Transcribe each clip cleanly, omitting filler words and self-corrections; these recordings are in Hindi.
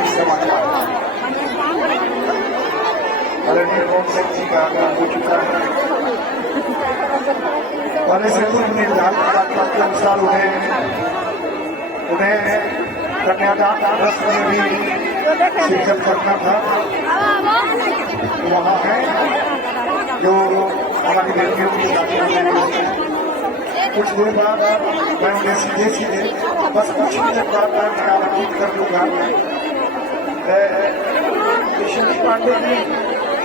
भी समाचार आदरणीय सिंह जी का आगमन हो चुका है। पहले से पूर्व निर्धारित कार्यक्रम के अनुसार उन्हें कन्यादान रस्म में भी शिरकत करना था। वहाँ है जो हमारी बेटियों की शादी होने वाली है। कुछ देर बाद मैं उन्हें सीधे बस कुछ मिनट बाद मैं आमंत्रित कर दूंगा। किशन पांडे जी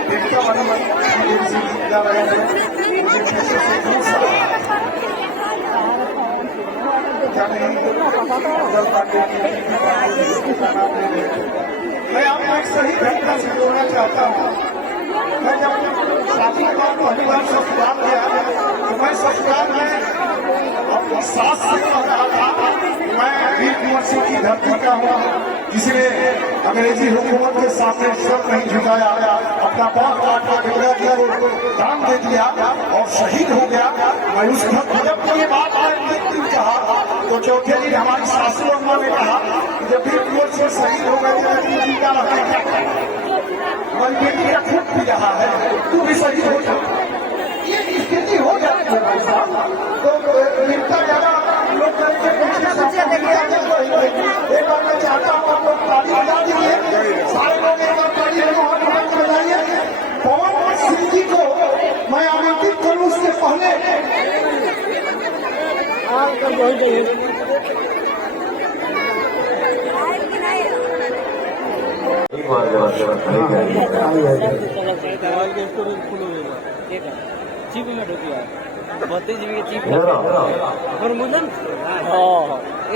देवता मनोमन सिंह जी जा रहे हैं। मुझे पीछे से दूर क्या नहीं दल पांडे जी का नाम ले रहे हैं। मैं आपको एक सही घटना से जोड़ना चाहता हूँ। मैं जब शादी के बाद पहली बार ससुराल गया तो मैं ससुराल में अपनी सास से कह रहा था मैं वीर कुंवर सिंह की धरती का हूँ, जिसने अंग्रेजी हुकूमत के सामने सर नहीं झुकाया, अपना बाप काटा बिगड़ा दिया, दान दे दिया और शहीद हो गया। मैं उस जब ये बात कहा तो चौथे दिन हमारी सासू अम्मा ने कहा जब वीर कुंवर सिंह शहीद हो गए जीता रहा क्या हमारी बेटी का खून पी रहा है, तू भी शहीद हो जा। ये स्थिति हो जाती है भाई साहब। तो मिलता ज्यादा लोग करेंगे। एक बार मैं चाहता हूँ आप लोग ताली बजा दीजिए, सारे लोग एक बार ताली बजाइए। पवन सिंह जी को मैं आमंत्रित करूँ उसके पहले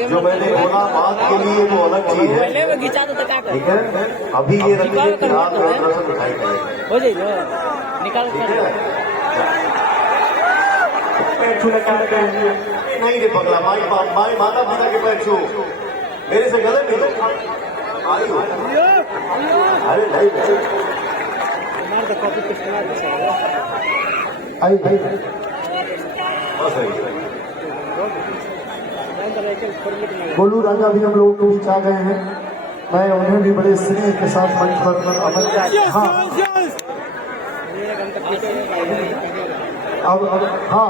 जो मैंने बोला बात के लिए वो अलग चीज है, ठीक है। अभी ये रखिए कि रात में रसम दिखाई हो जाएगी, निकाल नहीं रे पगला, माई माता पिता के पैर छू, मेरे से गलत नहीं आई हो। अरे नहीं आई भाई गोलू राजा भी हम लोगों के बीच आ गए हैं। मैं उन्हें भी बड़े स्नेह के साथ मंच पर हाँ अब हाँ